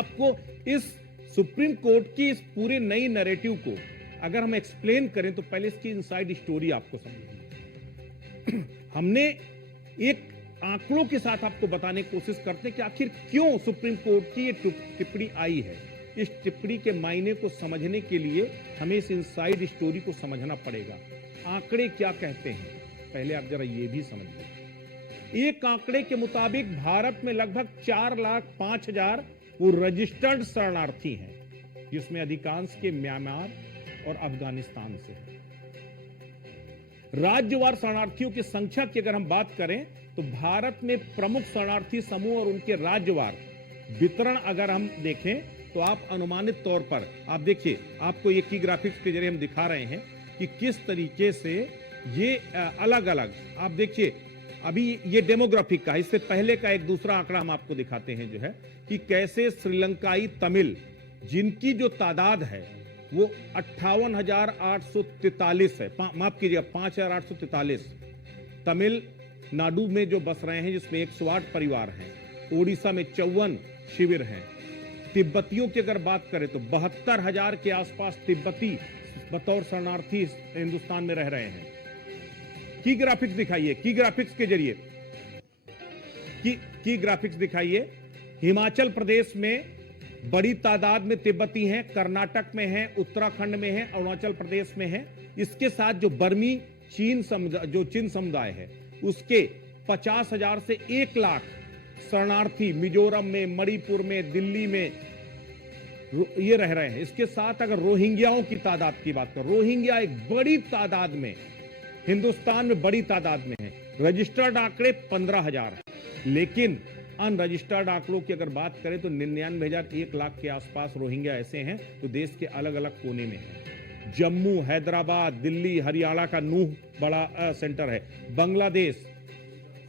आपको इस supreme court की इस पूरे नई नैरेटिव को अगर हम एक्सप्लेन करें तो पहले इसकी इनसाइड स्टोरी आपको समझनी। हमने एक आंकड़ों के साथ आपको बताने की कोशिश करते हैं कि आखिर क्यों सुप्रीम कोर्ट की ये टिप्पणी आई है। इस टिप्पणी के मायने को समझने के लिए हमें इस इनसाइड स्टोरी को समझना पड़ेगा। आंकड़े क्या कहते हैं, पहले आप जरा ये भी समझिए। एक आंकड़े के मुताबिक भारत में लगभग 4,05,000 वो रजिस्टर्ड शरणार्थी हैं, जिसमें अधिकांश के म्यांमार और अफगानिस्तान से हैं। राज्यवार शरणार्थियों की संख्या की अगर हम बात करें तो भारत में प्रमुख शरणार्थी समूह और उनके राज्यवार वितरण अगर हम देखें तो आप अनुमानित तौर पर आप देखिए, आपको एक ही ग्राफिक्स के जरिए हम दिखा रहे हैं कि किस तरीके से ये अलग अलग, आप देखिए अभी ये डेमोग्राफिक का, इससे पहले का एक दूसरा आंकड़ा हम आपको दिखाते हैं जो है कि कैसे श्रीलंकाई तमिल जिनकी जो तादाद है वो 58,843 है, माफ कीजिएगा 5,843 तमिलनाडु में जो बस रहे हैं, जिसमें 108 परिवार हैं। ओडिशा में 54 शिविर हैं। तिब्बतियों की अगर बात करें तो 72,000 के आसपास तिब्बती बतौर शरणार्थी हिंदुस्तान में रह रहे हैं। की ग्राफिक्स दिखाइए, की ग्राफिक्स के जरिए की ग्राफिक्स दिखाइए। हिमाचल प्रदेश में बड़ी तादाद में तिब्बती हैं, कर्नाटक में हैं, उत्तराखंड में हैं, अरुणाचल प्रदेश में हैं। इसके साथ जो बर्मी चीन समुदाय है उसके 50,000 से 1 लाख शरणार्थी मिजोरम में, मणिपुर में, दिल्ली में ये रह रहे हैं। इसके साथ अगर रोहिंग्याओं की तादाद की बात करें, रोहिंग्या एक बड़ी तादाद में हिंदुस्तान में बड़ी तादाद में है। रजिस्टर्ड आंकड़े 15,000 है, लेकिन अनरजिस्टर्ड आंकड़ों की अगर बात करें तो 99,000 1 लाख के आसपास रोहिंग्या ऐसे हैं तो देश के अलग अलग कोने में हैं। जम्मू, हैदराबाद, दिल्ली, हरियाणा का नूह बड़ा सेंटर है। बांग्लादेश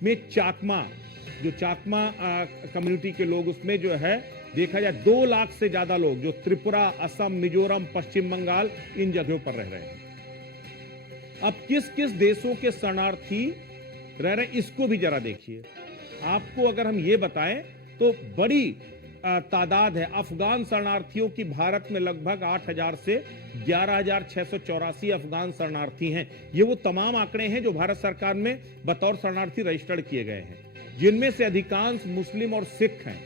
में चाकमा, जो चाकमा कम्युनिटी के लोग, उसमें जो है देखा जाए 2 लाख से ज्यादा लोग जो त्रिपुरा, असम, मिजोरम, पश्चिम बंगाल इन जगहों पर रह रहे हैं। अब किस किस देशों के शरणार्थी रह रहे हैं इसको भी जरा देखिए। आपको अगर हम ये बताएं तो बड़ी तादाद है अफगान शरणार्थियों की। भारत में लगभग 8,000 से 11,684 अफगान शरणार्थी हैं। ये वो तमाम आंकड़े हैं जो भारत सरकार में बतौर शरणार्थी रजिस्टर्ड किए गए हैं, जिनमें से अधिकांश मुस्लिम और सिख हैं।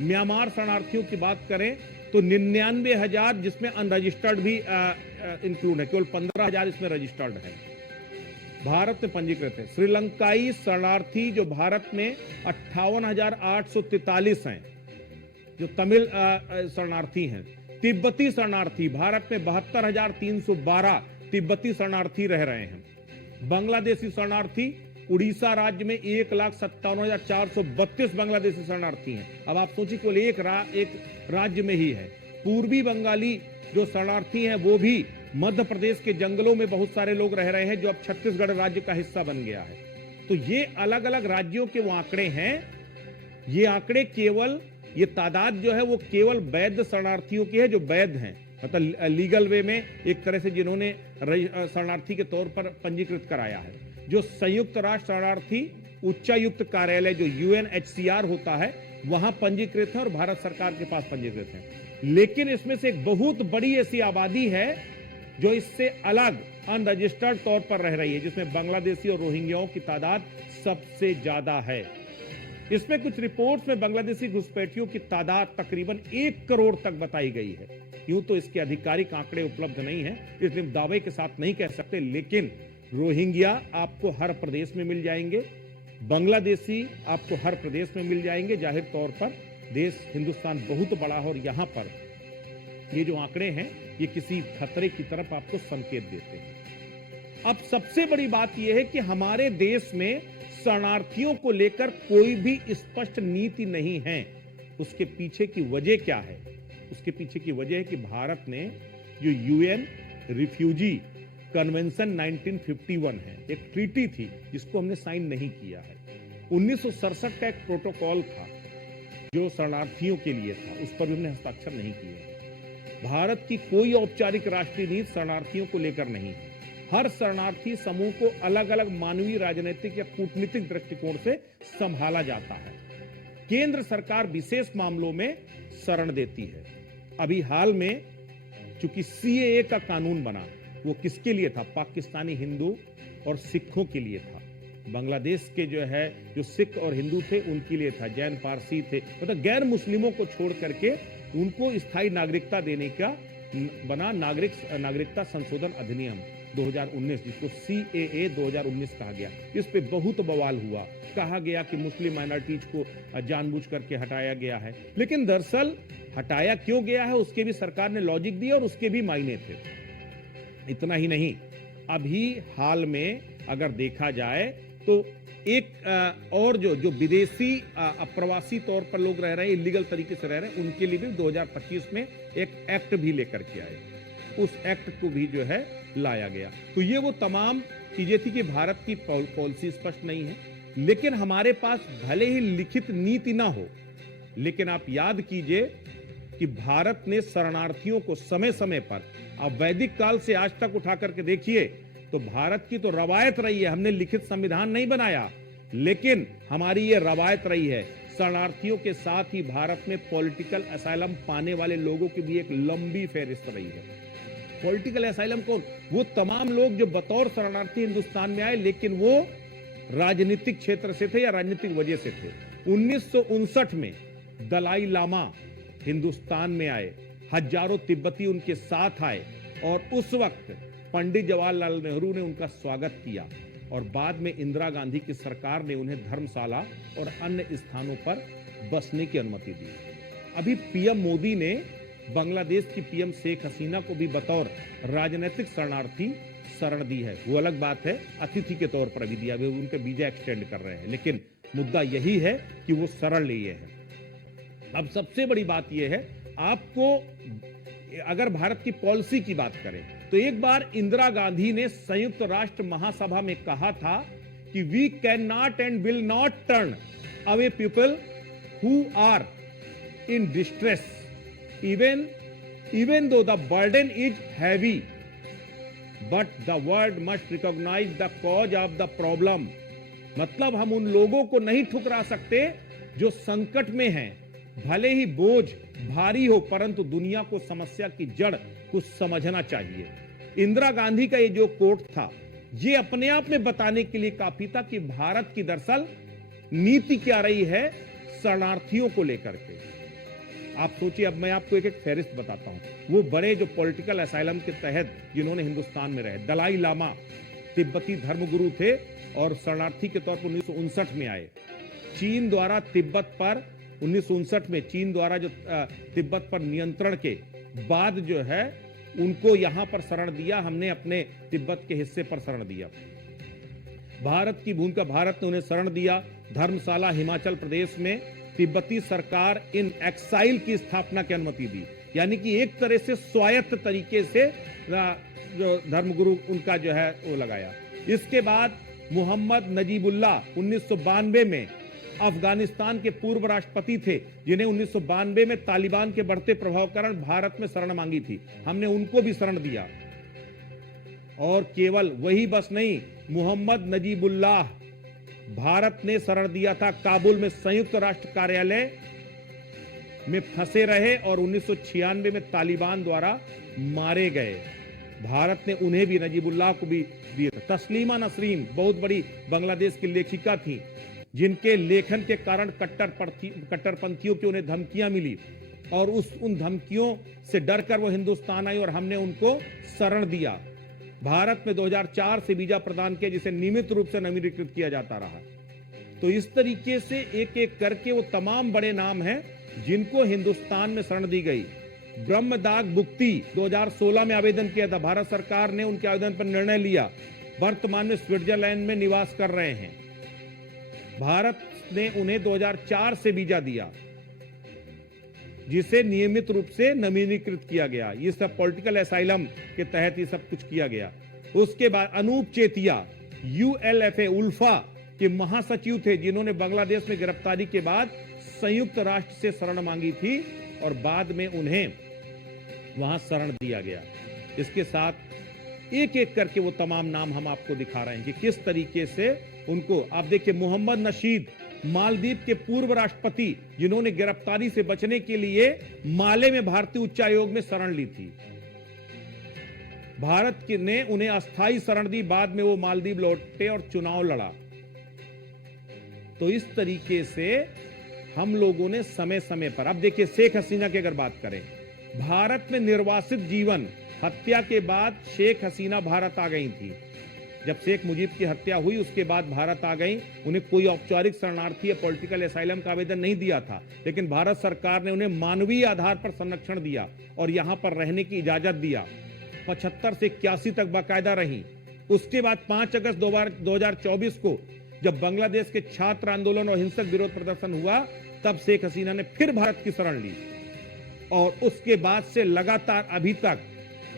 म्यांमार शरणार्थियों की बात करें तो 99,000, जिसमें अनरजिस्टर्ड भी इंक्लूड है, केवल 15,000 इसमें रजिस्टर्ड है, भारत में पंजीकृत है। श्रीलंकाई शरणार्थी जो भारत में 58,843 हैं, जो तमिल शरणार्थी हैं। तिब्बती शरणार्थी भारत में 72,312 तिब्बती शरणार्थी रह रहे हैं। बांग्लादेशी शरणार्थी उड़ीसा राज्य में 1,57,432 बांग्लादेशी शरणार्थी हैं। अब आप सोचिए केवल एक राज्य में ही है। पूर्वी बंगाली जो शरणार्थी हैं वो भी मध्य प्रदेश के जंगलों में बहुत सारे लोग रह रहे हैं, जो अब छत्तीसगढ़ राज्य का हिस्सा बन गया है। तो ये अलग अलग राज्यों के वो आंकड़े हैं। ये आंकड़े केवल, ये तादाद जो है वो केवल वैध शरणार्थियों की है, जो वैध हैं, मतलब लीगल वे में एक तरह से जिन्होंने शरणार्थी के तौर पर पंजीकृत कराया है। जो संयुक्त राष्ट्र शरणार्थी उच्चायुक्त कार्यालय जो UNHCR होता है वहां पंजीकृत है और भारत सरकार के पास पंजीकृत है। लेकिन इसमें से एक बहुत बड़ी ऐसी आबादी है जो इससे अलग अनरजिस्टर्ड तौर पर रह रही है, जिसमें बांग्लादेशी और रोहिंग्याओं की तादाद सबसे ज्यादा है। इसमें कुछ रिपोर्ट्स में बांग्लादेशी घुसपैठियों की तादाद तकरीबन 1 करोड़ तक बताई गई है। यूं तो इसके आधिकारिक आंकड़े उपलब्ध नहीं है, इसलिए दावे के साथ नहीं कह सकते, लेकिन रोहिंग्या आपको हर प्रदेश में मिल जाएंगे, बांग्लादेशी आपको हर प्रदेश में मिल जाएंगे। जाहिर तौर पर देश हिंदुस्तान बहुत बड़ा है और यहां पर ये जो आंकड़े हैं ये किसी खतरे की तरफ आपको संकेत देते हैं। अब सबसे बड़ी बात यह है कि हमारे देश में शरणार्थियों को लेकर कोई भी स्पष्ट नीति नहीं है। उसके पीछे की वजह क्या है? उसके पीछे की वजह है कि भारत ने जो UN रिफ्यूजी कन्वेंशन 1951 है, एक ट्रीटी थी जिसको हमने साइन नहीं किया है। 1967 का एक प्रोटोकॉल था जो शरणार्थियों के लिए था, उस पर भी हमने हस्ताक्षर नहीं किए। भारत की कोई औपचारिक राष्ट्रीय नीति शरणार्थियों को लेकर नहीं है। हर शरणार्थी समूह को अलग अलग मानवीय, राजनीतिक या कूटनीतिक दृष्टिकोण से संभाला जाता है। केंद्र सरकार विशेष मामलों में शरण देती है। अभी हाल में चूंकि सीएए का कानून बना, वो किसके लिए था? पाकिस्तानी हिंदू और सिखों के लिए था। बांग्लादेश के जो सिख और हिंदू थे उनके लिए था, जैन पारसी थे, मतलब गैर मुस्लिमों को छोड़ करके उनको स्थायी नागरिकता देने का बना नागरिकता संशोधन अधिनियम 2019, जिसको सीएए 2019 कहा गया। इस पे बहुत बवाल हुआ, कहा गया कि मुस्लिम माइनॉरिटीज को जानबूझ करके हटाया गया है, लेकिन दरअसल हटाया क्यों गया है उसके भी सरकार ने लॉजिक दिया और उसके भी मायने थे। इतना ही नहीं, अभी हाल में अगर देखा जाए तो एक और जो विदेशी अप्रवासी तौर पर लोग रह रहे हैं, इलीगल तरीके से रह रहे हैं, उनके लिए भी 2025 में एक एक्ट भी लेकर के आए। उस एक्ट को भी लाया गया। तो ये वो तमाम चीजें थी कि भारत की पॉलिसी स्पष्ट नहीं है, लेकिन हमारे पास भले ही लिखित नीति ना हो, लेकिन आप याद कीजिए कि भारत ने शरणार्थियों को समय समय पर, आप वैदिक काल से आज तक उठा करके देखिए तो भारत की तो रवायत रही है, हमने लिखित संविधान नहीं बनाया, लेकिन हमारी ये रवायत रही है, शरणार्थियों के साथ ही भारत में पॉलिटिकल असाइलम पाने वाले लोगों की भी एक लंबी फहरिस्त रही है। पॉलिटिकल असाइलम कौन? वो तमाम लोग जो बतौर शरणार्थी हिंदुस्तान में आए, लेकिन वो राजनीतिक क्षेत्र से थे या राजनीतिक वजह से थे। 1959 में दलाई लामा हिंदुस्तान में आए, हजारों तिब्बती उनके साथ आए और उस वक्त पंडित जवाहरलाल नेहरू ने उनका स्वागत किया और बाद में इंदिरा गांधी की सरकार ने उन्हें धर्मशाला और अन्य स्थानों पर बसने की अनुमति दी। अभी पीएम मोदी ने बांग्लादेश की पीएम शेख हसीना को भी बतौर राजनीतिक शरणार्थी शरण दी है। वो अलग बात है, अतिथि के तौर पर भी दिया, वे उनके वीजा एक्सटेंड कर रहे हैं, लेकिन मुद्दा यही है कि वो शरण लिए है। अब सबसे बड़ी बात यह है, आपको अगर भारत की पॉलिसी की बात करें तो एक बार इंदिरा गांधी ने संयुक्त राष्ट्र महासभा में कहा था कि we can not and will not turn away people who are in distress even though the burden is heavy, but the world must recognize the cause of the problem। मतलब हम उन लोगों को नहीं ठुकरा सकते जो संकट में हैं, भले ही बोझ भारी हो, परंतु दुनिया को समस्या की जड़ कुछ समझना चाहिए। इंदिरा गांधी का ये जो कोट था, ये अपने आप में बताने के लिए काफी था कि भारत की दरअसल नीति क्या रही है शरणार्थियों को लेकर के। आप सोचिए, अब मैं आपको एक एक फहरिस्त बताता हूं। वो बड़े जो पॉलिटिकल असाइलम के तहत जिन्होंने हिंदुस्तान में रहे, दलाई लामा तिब्बती धर्मगुरु थे और शरणार्थी के तौर पर 1959 में आए। चीन द्वारा तिब्बत पर 1959 में चीन द्वारा जो तिब्बत पर नियंत्रण के बाद उनको यहां पर शरण दिया, हमने अपने तिब्बत के हिस्से पर शरण दिया। भारत की भूमिका, भारत ने उन्हें शरण दिया। धर्मशाला हिमाचल प्रदेश में तिब्बती सरकार इन एक्साइल की स्थापना की अनुमति दी, यानी कि एक तरह से स्वायत्त तरीके से जो धर्मगुरु उनका वो लगाया। इसके बाद मोहम्मद नजीबुल्लाह 1992 में अफगानिस्तान के पूर्व राष्ट्रपति थे, जिन्हें 1992 में तालिबान के बढ़ते प्रभाव के कारण भारत में शरण मांगी थी, हमने उनको भी शरण दिया। और केवल वही बस नहीं, मोहम्मद नजीबुल्लाह भारत ने शरण दिया था, काबुल में संयुक्त राष्ट्र कार्यालय में फंसे रहे और 1996 में तालिबान द्वारा मारे गए। भारत ने उन्हें भी, नजीबुल्लाह को भी दिया था। तस्लीमा नसरीन बहुत बड़ी बांग्लादेश की लेखिका थी, जिनके लेखन के कारण कट्टरपंथियों की उन्हें धमकियां मिली और उन धमकियों से डरकर वो हिंदुस्तान आई और हमने उनको शरण दिया। भारत में 2004 से वीजा प्रदान किया, जिसे नियमित रूप से नवीनीकृत किया जाता रहा। तो इस तरीके से एक एक करके वो तमाम बड़े नाम हैं जिनको हिंदुस्तान में शरण दी गई। ब्रह्मदाग मुक्ति 2016 में आवेदन किया था, भारत सरकार ने उनके आवेदन पर निर्णय लिया। वर्तमान में स्विट्जरलैंड में निवास कर रहे हैं। भारत ने उन्हें 2004 से वीजा दिया, जिसे नियमित रूप से नवीनीकृत किया गया। ये सब पॉलिटिकल असाइलम के तहत ये सब कुछ किया गया। उसके बाद अनूप चेतिया ULFA उल्फा के महासचिव थे, जिन्होंने बांग्लादेश में गिरफ्तारी के बाद संयुक्त राष्ट्र से शरण मांगी थी और बाद में उन्हें वहां शरण दिया गया। इसके साथ एक एक करके वो तमाम नाम हम आपको दिखा रहे हैं कि किस तरीके से उनको, आप देखिए मोहम्मद नशीद मालदीव के पूर्व राष्ट्रपति जिन्होंने गिरफ्तारी से बचने के लिए माले में भारतीय उच्चायोग में शरण ली थी। भारत ने उन्हें अस्थायी शरण दी, बाद में वो मालदीव लौटे और चुनाव लड़ा। तो इस तरीके से हम लोगों ने समय समय पर, अब देखिए शेख हसीना की अगर बात करें, भारत में निर्वासित जीवन, हत्या के बाद शेख हसीना भारत आ गई थी। जब शेख मुजीब की हत्या हुई उसके बाद भारत आ गई। उन्हें कोई औपचारिक शरणार्थी या पॉलिटिकल एसाइलम का आवेदन नहीं दिया था, लेकिन भारत सरकार ने उन्हें मानवीय आधार पर संरक्षण दिया और यहां पर रहने की इजाजत दिया। 75 से 81 तक बाकायदा रही। उसके बाद 5 अगस्त 2024 को जब बांग्लादेश के छात्र आंदोलन और हिंसक विरोध प्रदर्शन हुआ, तब शेख हसीना ने फिर भारत की शरण ली और उसके बाद से लगातार अभी तक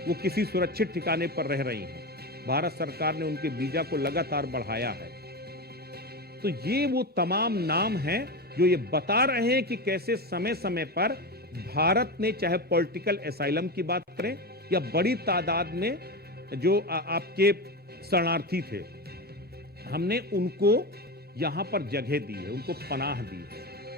वो किसी सुरक्षित ठिकाने पर रह रही हैं। भारत सरकार ने उनके वीजा को लगातार बढ़ाया है। तो ये वो तमाम नाम हैं जो ये बता रहे हैं कि कैसे समय समय पर भारत ने, चाहे पॉलिटिकल एसाइलम की बात करें या बड़ी तादाद में जो आपके शरणार्थी थे, हमने उनको यहां पर जगह दी है, उनको पनाह दी है।